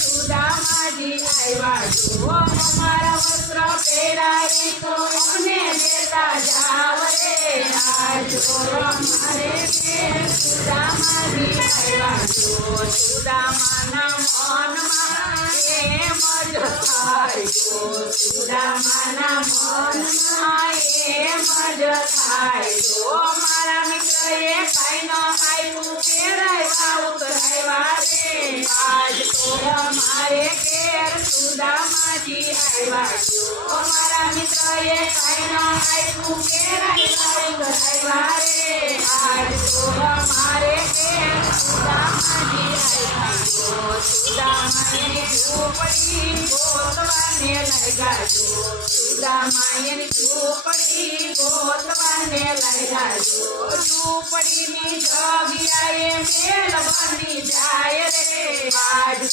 સુદામાજી આવ્યા જો અમારા વસ્ત્ર પહેરાવી તો અમને દેતા જાવ રે આજ તો અમારે ઘેર સુદામાજી આવ્યા જો સુદામાના મનમાં એમ જ થાય જો સુદામાના મનમાં એમ જ થાય જો મારા મિત્રએ કાંઈ ન આપ્યું પહેરાવ્યા ઉતરાવ્યા રે આજ તો અમારે ઘેર સુદામાજી આવ્યા જો મારા મિત્રએ કાંઈ ન આપ્યું પહેરાવ્યા ઉતરાવ્યા રે આજ તો અમારે ઘેર સુદામાજી આવ્યા જો સુદામાની ઝૂંપડી ગોતવાને લાગ્યા જો સુદામાની ઝૂંપડી ગોતવાને લાગ્યા જો ઝૂંપડીની જગ્યાએ મેલ બની જાય રે આજ